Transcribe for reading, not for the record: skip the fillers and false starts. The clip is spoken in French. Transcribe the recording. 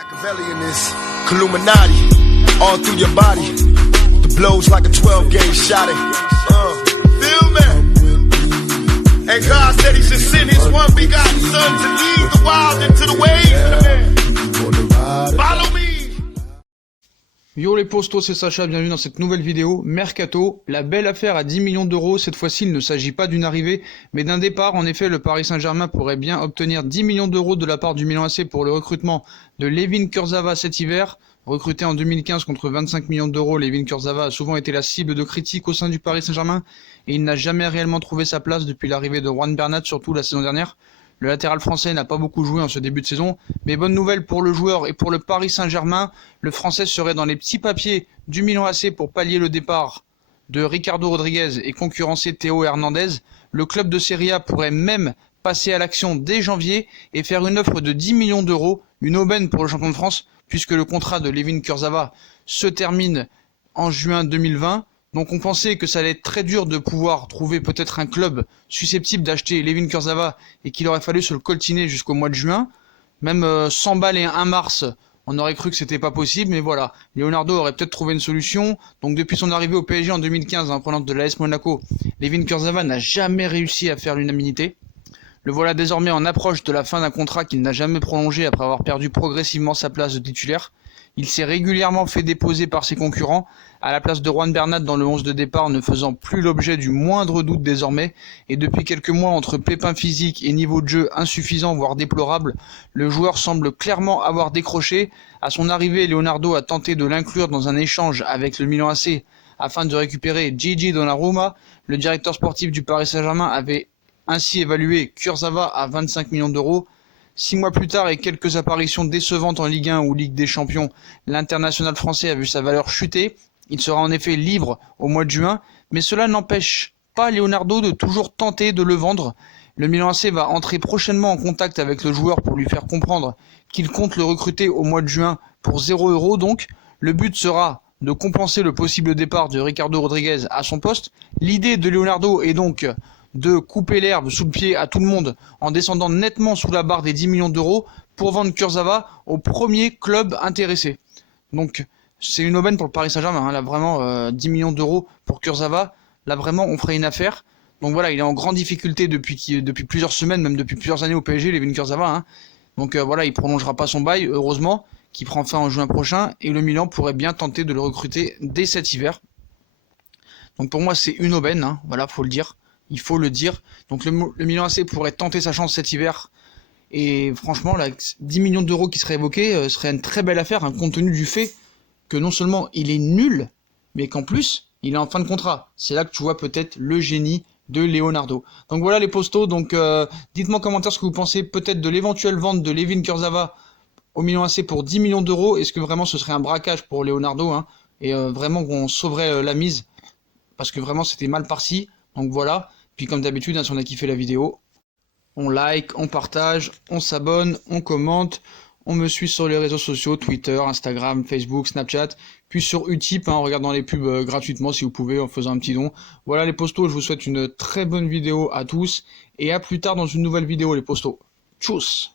Machiavellianist, Illuminati, all through your body. The blows like a 12-gauge shot. Feel me? And God said He should send His one begotten Son to lead the wild into the ways. Follow me. Yo les postos, c'est Sacha, bienvenue dans cette nouvelle vidéo. Mercato, la belle affaire à 10 millions d'euros. Cette fois-ci, il ne s'agit pas d'une arrivée, mais d'un départ. En effet, le Paris Saint-Germain pourrait bien obtenir 10 millions d'euros de la part du Milan AC pour le recrutement de Layvin Kurzawa cet hiver. Recruté en 2015 contre 25 millions d'euros, Layvin Kurzawa a souvent été la cible de critiques au sein du Paris Saint-Germain et il n'a jamais réellement trouvé sa place depuis l'arrivée de Juan Bernat, surtout la saison dernière. Le latéral français n'a pas beaucoup joué en ce début de saison, mais bonne nouvelle pour le joueur et pour le Paris Saint-Germain, le français serait dans les petits papiers du Milan AC pour pallier le départ de Ricardo Rodriguez et concurrencer Théo Hernandez. Le club de Serie A pourrait même passer à l'action dès janvier et faire une offre de 10 millions d'euros, une aubaine pour le champion de France, puisque le contrat de Layvin Kurzawa se termine en juin 2020. Donc on pensait que ça allait être très dur de pouvoir trouver peut-être un club susceptible d'acheter Layvin Kurzawa et qu'il aurait fallu se le coltiner jusqu'au mois de juin. Même 100 balles et 1 mars, on aurait cru que c'était pas possible, mais voilà. Leonardo aurait peut-être trouvé une solution. Donc depuis son arrivée au PSG en 2015, en prenant de l'AS Monaco, Layvin Kurzawa n'a jamais réussi à faire l'unanimité. Le voilà désormais en approche de la fin d'un contrat qu'il n'a jamais prolongé après avoir perdu progressivement sa place de titulaire. Il s'est régulièrement fait déposer par ses concurrents, à la place de Juan Bernat dans le 11 de départ, ne faisant plus l'objet du moindre doute désormais, et depuis quelques mois, entre pépins physiques et niveau de jeu insuffisant voire déplorable, le joueur semble clairement avoir décroché. À son arrivée, Leonardo a tenté de l'inclure dans un échange avec le Milan AC afin de récupérer Gigi Donnarumma. Le directeur sportif du Paris Saint-Germain avait ainsi évalué Kurzawa à 25 millions d'euros. 6 mois plus tard et quelques apparitions décevantes en Ligue 1 ou Ligue des Champions, l'international français a vu sa valeur chuter. Il sera en effet libre au mois de juin, mais cela n'empêche pas Leonardo de toujours tenter de le vendre. Le Milan AC va entrer prochainement en contact avec le joueur pour lui faire comprendre qu'il compte le recruter au mois de juin pour 0 €. Donc, le but sera de compenser le possible départ de Ricardo Rodriguez à son poste. L'idée de Leonardo est donc de couper l'herbe sous le pied à tout le monde en descendant nettement sous la barre des 10 millions d'euros pour vendre Kurzawa au premier club intéressé. Donc c'est une aubaine pour le Paris Saint-Germain, hein. Là vraiment 10 millions d'euros pour Kurzawa, là vraiment on ferait une affaire. Donc voilà, il est en grande difficulté depuis plusieurs semaines, même depuis plusieurs années au PSG, Layvin Kurzawa, hein. Donc voilà, il prolongera pas son bail, heureusement, qui prend fin en juin prochain, et le Milan pourrait bien tenter de le recruter dès cet hiver. Donc pour moi c'est une aubaine, hein. Voilà, faut le dire. Il faut le dire. Donc le Milan AC pourrait tenter sa chance cet hiver. Et franchement, là, 10 millions d'euros qui seraient évoqués serait une très belle affaire, hein, compte tenu du fait que non seulement il est nul, mais qu'en plus, il est en fin de contrat. C'est là que tu vois peut-être le génie de Leonardo. Donc voilà les postos. Donc dites-moi en commentaire ce que vous pensez peut-être de l'éventuelle vente de Layvin Kurzawa au Milan AC pour 10 millions d'euros. Est-ce que vraiment ce serait un braquage pour Leonardo, hein, et vraiment qu'on sauverait la mise? Parce que vraiment c'était mal par-ci. Donc voilà. Puis comme d'habitude, hein, si on a kiffé la vidéo, on like, on partage, on s'abonne, on commente, on me suit sur les réseaux sociaux, Twitter, Instagram, Facebook, Snapchat, puis sur Utip, hein, en regardant les pubs gratuitement si vous pouvez, en faisant un petit don. Voilà les postos, je vous souhaite une très bonne vidéo à tous, et à plus tard dans une nouvelle vidéo les postos. Tchuss!